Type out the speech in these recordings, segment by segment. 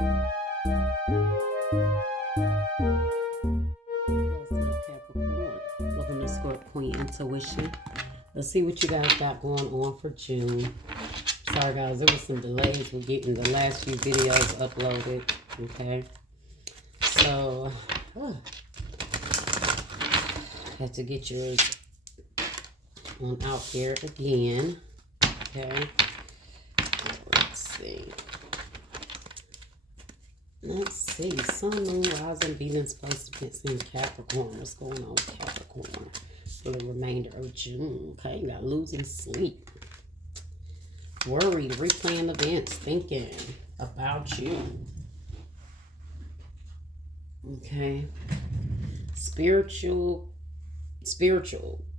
What's up, Capricorn? Welcome to Scorp Queen Intuition. Let's see what you guys got going on for June. Sorry guys, there was some delays with getting the last few videos uploaded. Okay. So, had to get yours on out here again. Okay. Let's see. Let's see. Sun, Moon, Rising, Venus, placements in Capricorn. What's going on with Capricorn for the remainder of June? Okay, you got losing sleep. Worried, replaying events, thinking about you. Okay. Spiritual,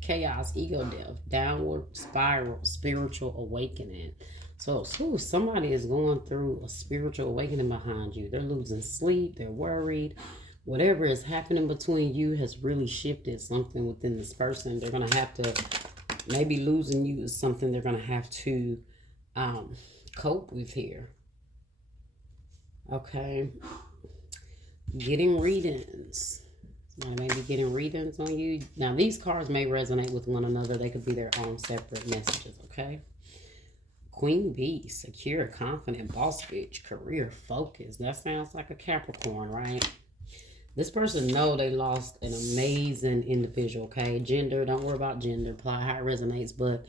chaos, ego death, downward spiral, spiritual awakening. So, somebody is going through a spiritual awakening behind you. They're losing sleep. They're worried. Whatever is happening between you has really shifted something within this person. They're going to have to, maybe losing you is something they're going to have to cope with here. Okay. Getting readings. Somebody may be getting readings on you. Now, these cards may resonate with one another. They could be their own separate messages, okay? Queen Bee, secure, confident, boss bitch, career, focus. That sounds like a Capricorn, right? This person know they lost an amazing individual, okay? Gender, don't worry about gender. Apply how it resonates, but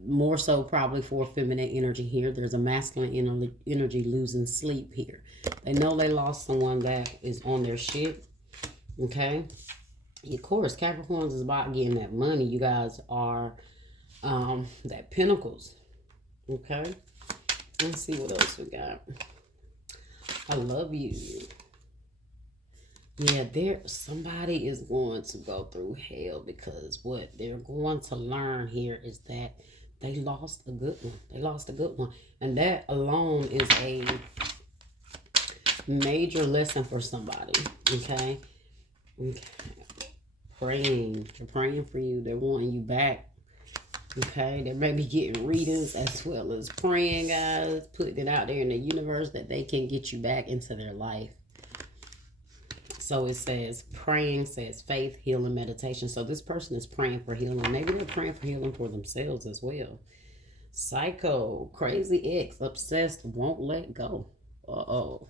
more so probably for feminine energy here. There's a masculine energy losing sleep here. They know they lost someone that is on their shit, okay? Of course, Capricorns is about getting that money. You guys are that Pentacles. Okay, let's see what else we got. I love you. Yeah, somebody is going to go through hell because what they're going to learn here is that they lost a good one. They lost a good one. And that alone is a major lesson for somebody. Okay? Okay. Praying. They're praying for you. They're wanting you back. Okay, they may be getting readings as well as praying, guys. Putting it out there in the universe that they can get you back into their life. So it says praying, says faith, healing, meditation. So this person is praying for healing. Maybe they're praying for healing for themselves as well. Psycho, crazy ex, obsessed, won't let go. Uh-oh.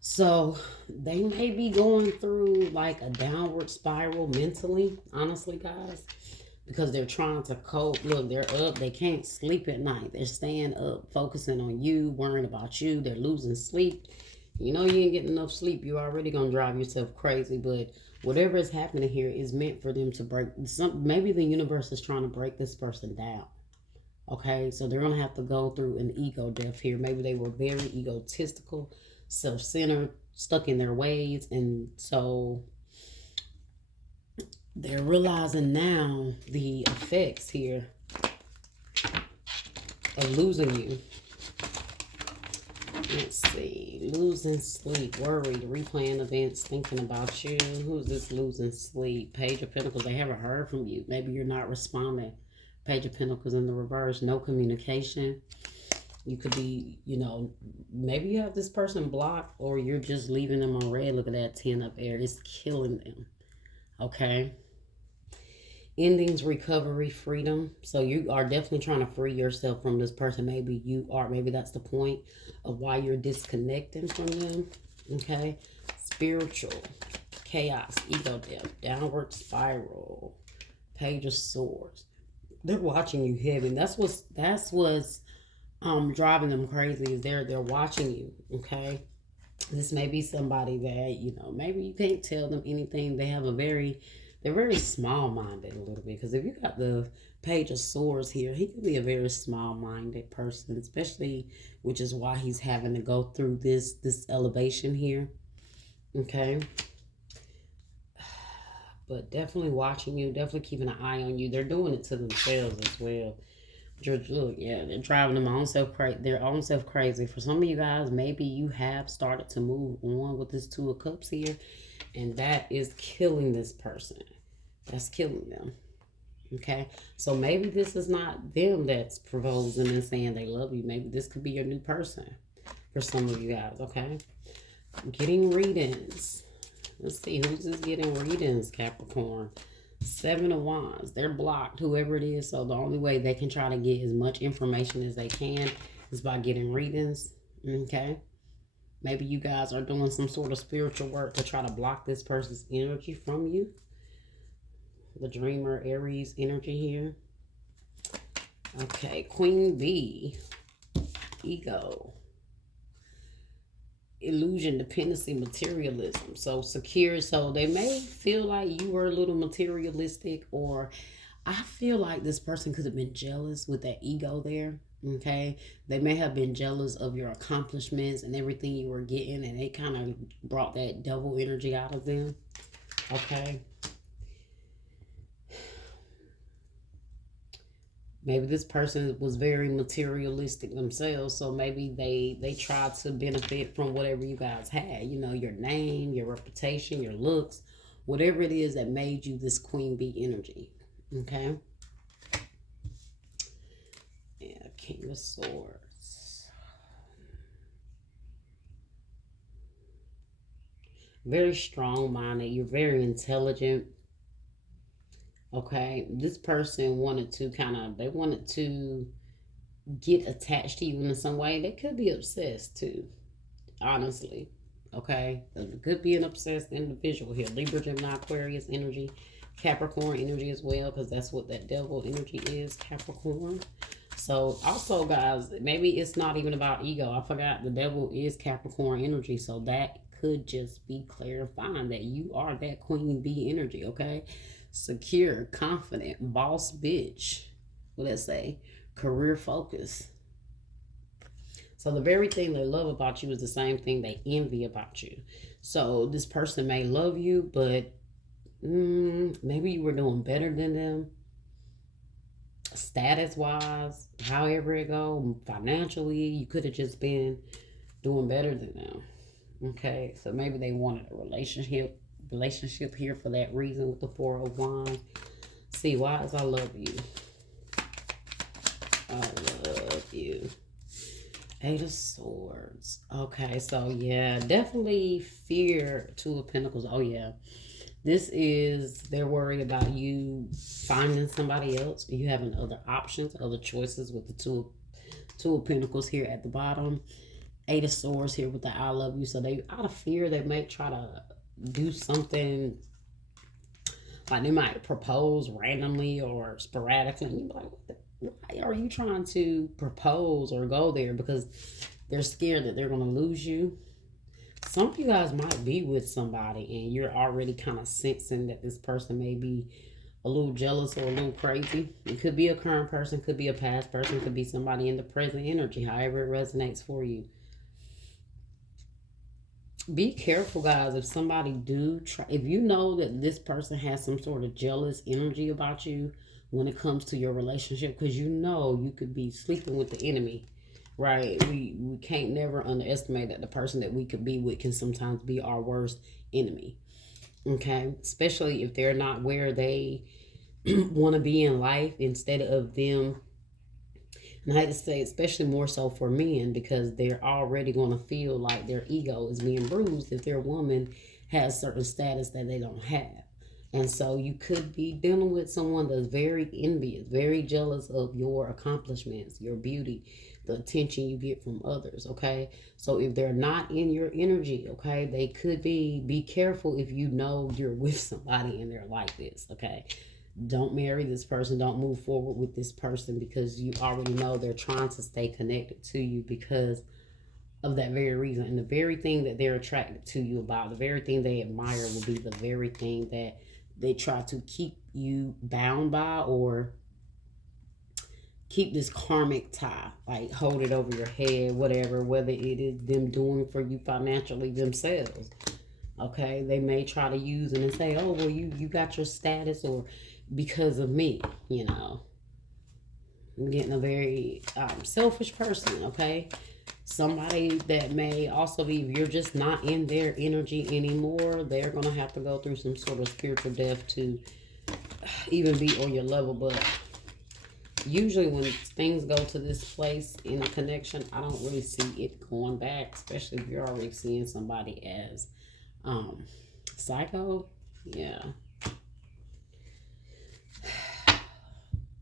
So they may be going through like a downward spiral mentally, honestly, guys. Because they're trying to cope. Look, they're up. They can't sleep at night. They're staying up, focusing on you, worrying about you. They're losing sleep. You know you ain't getting enough sleep. You're already going to drive yourself crazy. But whatever is happening here is meant for them to break. Maybe the universe is trying to break this person down. Okay? So they're going to have to go through an ego death here. Maybe they were very egotistical, self-centered, stuck in their ways. And so they're realizing now the effects here of losing you. Let's see. Losing sleep, worried, replaying events, thinking about you. Who's this losing sleep? Page of Pentacles. They haven't heard from you. Maybe you're not responding. Page of Pentacles in the reverse. No communication. You could be, maybe you have this person blocked or you're just leaving them on red. Look at that 10 up there. It's killing them. Okay? Endings, recovery, freedom. So you are definitely trying to free yourself from this person. Maybe you are. Maybe that's the point of why you're disconnecting from them. Okay. Spiritual, chaos, ego death, downward spiral, Page of Swords. They're watching you heavy. That's what's driving them crazy. Is they're watching you. Okay. This may be somebody that maybe you can't tell them anything. They're very small-minded a little bit. Because if you got the Page of Swords here, he could be a very small-minded person. Especially, which is why he's having to go through this elevation here. Okay? But definitely watching you. Definitely keeping an eye on you. They're doing it to themselves as well. George, look, yeah, they're driving their own self crazy. For some of you guys, maybe you have started to move on with this Two of Cups here. And that is killing this person. That's killing them. Okay? So maybe this is not them that's proposing and saying they love you. Maybe this could be your new person. for some of you guys, okay? Getting readings. Let's see, who's this getting readings, Capricorn? 7 of Wands. They're blocked, whoever it is. So the only way they can try to get as much information as they can is by getting readings, okay? Maybe you guys are doing some sort of spiritual work to try to block this person's energy from you. The Dreamer, Aries energy here. Okay, Queen Bee. Ego. Illusion, dependency, materialism. So secure. So they may feel like you were a little materialistic, or I feel like this person could have been jealous with that ego there. Okay, they may have been jealous of your accomplishments and everything you were getting, and it kind of brought that devil energy out of them. Okay, maybe this person was very materialistic themselves, so maybe they tried to benefit from whatever you guys had, you know, your name, your reputation, your looks, whatever it is that made you this Queen Bee energy. Okay. Yeah, King of Swords. Very strong-minded. You're very intelligent. Okay, this person wanted to they wanted to get attached to you in some way. They could be obsessed too, honestly. Okay, it could be an obsessed individual here. Libra, Gemini, Aquarius energy, Capricorn energy as well, because that's what that devil energy is, Capricorn. So also, guys, maybe it's not even about ego. I forgot the devil is Capricorn energy, so that could just be clarifying that you are that Queen Bee energy, okay? Secure, confident, boss bitch. What that say? Career focus. So the very thing they love about you is the same thing they envy about you. So this person may love you, but maybe you were doing better than them. Status-wise, however it go, financially, you could have just been doing better than them. Okay, so maybe they wanted a relationship here for that reason with the 4 of Wands. See, why is I love you. I love you. 8 of Swords. Okay, so yeah, definitely fear. 2 of Pentacles. Oh yeah. This is, they're worried about you finding somebody else. You having other options, other choices with the two of Pentacles here at the bottom. 8 of Swords here with the I love you. So they, out of fear, they may try to do something, like they might propose randomly or sporadically. And you're like, why are you trying to propose or go there? Because they're scared that they're going to lose you. Some of you guys might be with somebody and you're already kind of sensing that this person may be a little jealous or a little crazy. It could be a current person, could be a past person, could be somebody in the present energy, however it resonates for you. Be careful, guys, if somebody if you know that this person has some sort of jealous energy about you when it comes to your relationship, because you know you could be sleeping with the enemy. Right, we can't never underestimate that the person that we could be with can sometimes be our worst enemy. Okay, especially if they're not where they want to be in life, instead of them. And I hate to say, especially more so for men, because they're already going to feel like their ego is being bruised if their woman has certain status that they don't have. And so you could be dealing with someone that's very envious, very jealous of your accomplishments, your beauty, the attention you get from others, okay? So if they're not in your energy, okay, they could be careful if you know you're with somebody and they're like this, okay? Don't marry this person. Don't move forward with this person, because you already know they're trying to stay connected to you because of that very reason. And the very thing that they're attracted to you about, the very thing they admire, will be the very thing that they try to keep you bound by, or keep this karmic tie, like hold it over your head, whatever, whether it is them doing for you financially themselves. Okay, they may try to use it and say, oh, well, you got your status, or because of me, you know. I'm getting a very selfish person, okay? Somebody that may also be, if you're just not in their energy anymore, they're going to have to go through some sort of spiritual death to even be on your level. But usually when things go to this place in a connection, I don't really see it going back, especially if you're already seeing somebody as psycho. Yeah.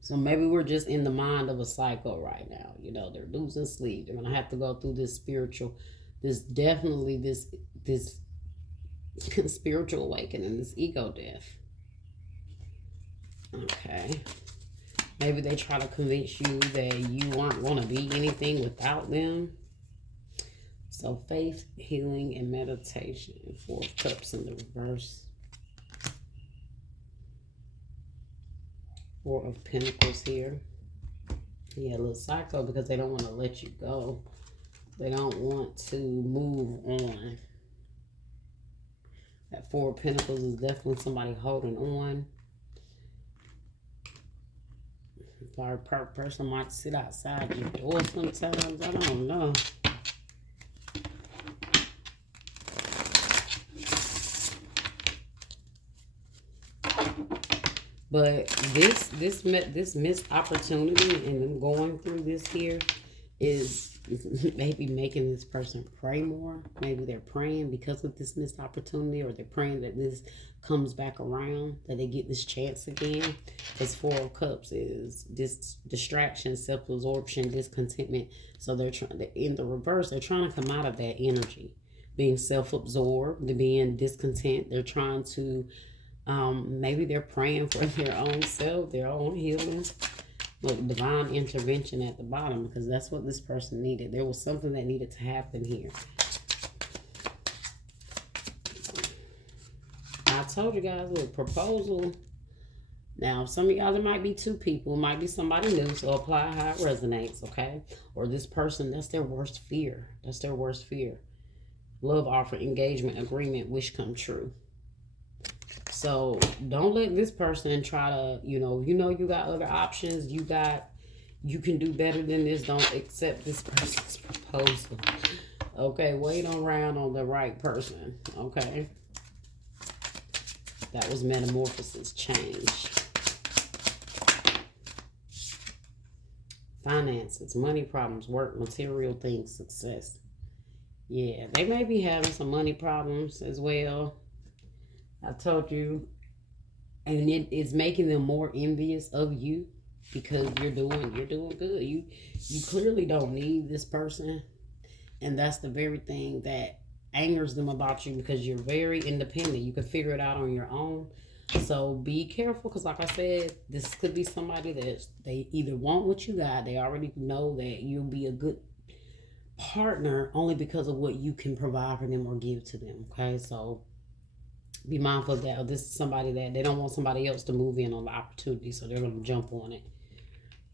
So maybe we're just in the mind of a psycho right now. You know, they're losing sleep. They're gonna have to go through this spiritual, this spiritual awakening, this ego death. Okay. Maybe they try to convince you that you aren't going to be anything without them. So faith, healing, and meditation. 4 of Cups in the reverse. 4 of Pentacles here. Yeah, a little psycho because they don't want to let you go. They don't want to move on. That 4 of Pentacles is definitely somebody holding on. Our person might sit outside your door sometimes. I don't know. But this missed opportunity and them going through this here is maybe making this person pray more. Maybe they're praying because of this missed opportunity, or they're praying that this comes back around, that they get this chance again. Because 4 of Cups is this distraction, self-absorption, discontentment. So they're trying to, in the reverse, they're trying to come out of that energy, being self-absorbed, being discontent. They're trying to, maybe they're praying for their own self, their own healing. Look, divine intervention at the bottom, because that's what this person needed. There was something that needed to happen here. I told you guys, with proposal. Now, some of y'all, there might be 2 people. It might be somebody new, so apply how it resonates, okay? Or this person, that's their worst fear. That's their worst fear. Love offer, engagement, agreement, wish come true. So don't let this person try to, you know, you got other options. You can do better than this. Don't accept this person's proposal. Okay, wait around on the right person. Okay. That was metamorphosis, change. Finances, money problems, work, material things, success. Yeah, they may be having some money problems as well. I told you, and it is making them more envious of you because you're doing good. You clearly don't need this person, and that's the very thing that angers them about you, because you're very independent. You can figure it out on your own. So be careful, because like I said, this could be somebody that they either want what you got, they already know that you'll be a good partner only because of what you can provide for them or give to them. Okay, so be mindful of that. This is somebody that they don't want somebody else to move in on the opportunity, so they're going to jump on it.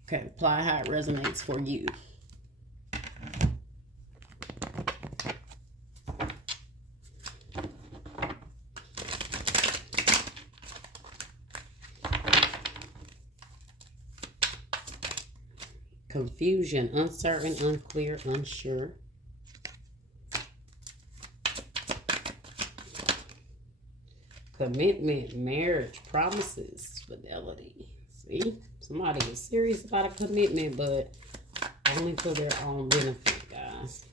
Okay, apply how it resonates for you. Confusion, uncertain, unclear, unsure. Commitment, marriage, promises, fidelity. See? Somebody is serious about a commitment, but only for their own benefit, guys.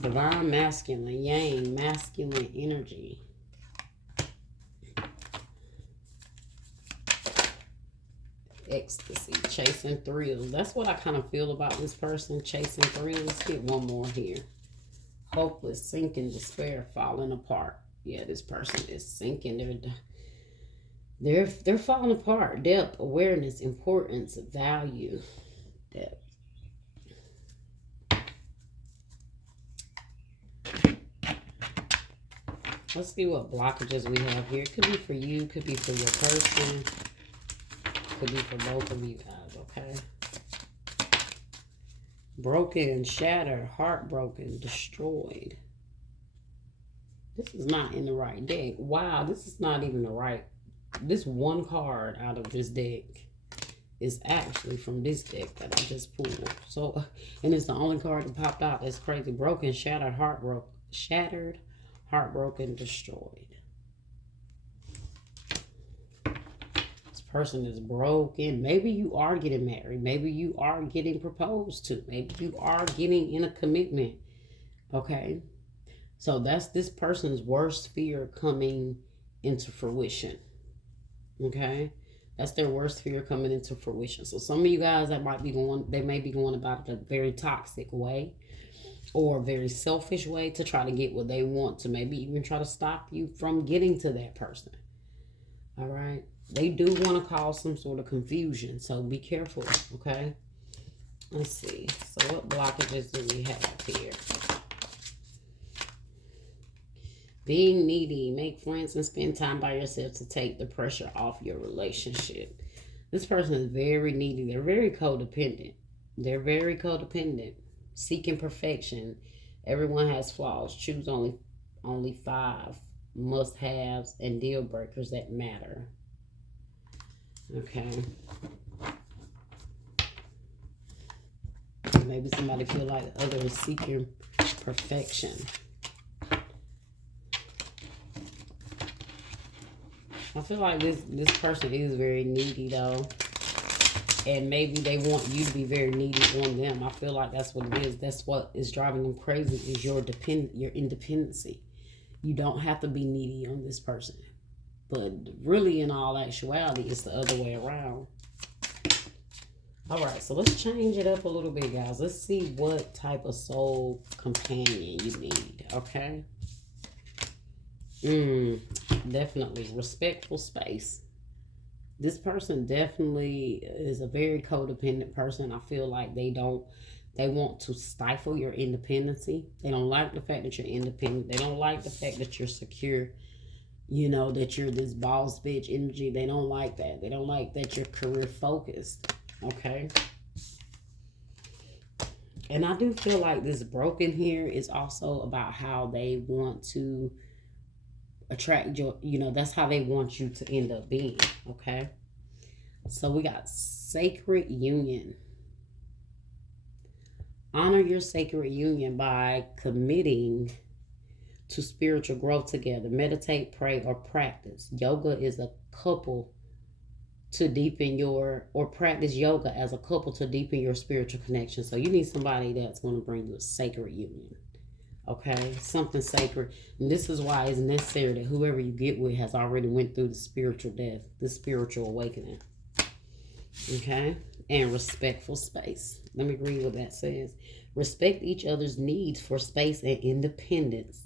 Divine masculine, yang, masculine energy. Ecstasy, chasing thrills. That's what I kind of feel about this person, chasing thrills. Let's get one more here. Hopeless, sinking, despair, falling apart. Yeah, this person is sinking. They're falling apart. Depth, awareness, importance, value. Depth. Let's see what blockages we have here. It could be for you, could be for your person, could be for both of you guys, okay? Broken, shattered, heartbroken, destroyed. This is not in the right deck. Wow, this is not even the right. This one card out of this deck is actually from this deck that I just pulled. So, and it's the only card that popped out. That's crazy. Broken, shattered, heartbroken, destroyed. person is broken. Maybe you are getting married. Maybe you are getting proposed to. Maybe you are getting in a commitment. Okay? So that's this person's worst fear coming into fruition. Okay? That's their worst fear coming into fruition. So some of you guys that might be going, they may be going about it a very toxic way or a very selfish way to try to get what they want, to maybe even try to stop you from getting to that person. All right? They do want to cause some sort of confusion. So be careful, okay? Let's see. So what blockages do we have here? Being needy. Make friends and spend time by yourself to take the pressure off your relationship. This person is very needy. They're very codependent. They're very codependent. Seeking perfection. Everyone has flaws. Choose only 5 must-haves and deal breakers that matter. Okay. Maybe somebody feel like the other is seeking perfection. I feel like this person is very needy though. And maybe they want you to be very needy on them. I feel like that's what it is. That's what is driving them crazy, is your independency. You don't have to be needy on this person. But really, in all actuality, it's the other way around. All right, so let's change it up a little bit, guys. Let's see what type of soul companion you need, okay? Definitely respectful space. This person definitely is a very codependent person. I feel like they want to stifle your independency. They don't like the fact that you're independent. They don't like the fact that you're secure. You know, that you're this boss bitch energy. They don't like that. They don't like that you're career focused. Okay. And I do feel like this broken here is also about how they want to attract your, that's how they want you to end up being. Okay. So we got sacred union. Honor your sacred union by committing to spiritual growth together. Meditate, pray, or practice. Yoga is a couple to deepen or practice yoga as a couple to deepen your spiritual connection. So you need somebody that's going to bring you a sacred union. Okay? Something sacred. And this is why it's necessary that whoever you get with has already went through the spiritual death, the spiritual awakening. Okay? And respectful space. Let me read what that says. Respect each other's needs for space and independence.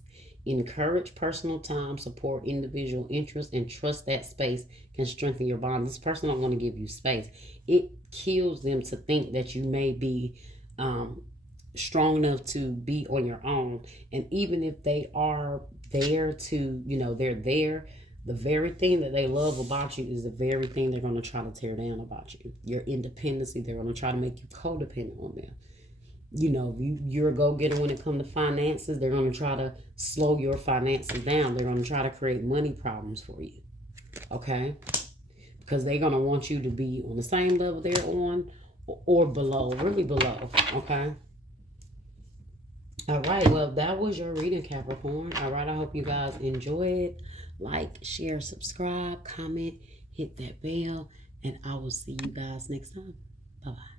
Encourage personal time, support individual interests, and trust that space can strengthen your bond. This person don't want to give you space. It kills them to think that you may be strong enough to be on your own. And even if they are there to, they're there, the very thing that they love about you is the very thing they're going to try to tear down about you. Your independency, they're going to try to make you codependent on them. You're a go-getter when it comes to finances. They're going to try to slow your finances down. They're going to try to create money problems for you. Okay? Because they're going to want you to be on the same level they're on or below, really below. Okay? All right. Well, that was your reading, Capricorn. All right. I hope you guys enjoyed. Like, share, subscribe, comment, hit that bell, and I will see you guys next time. Bye-bye.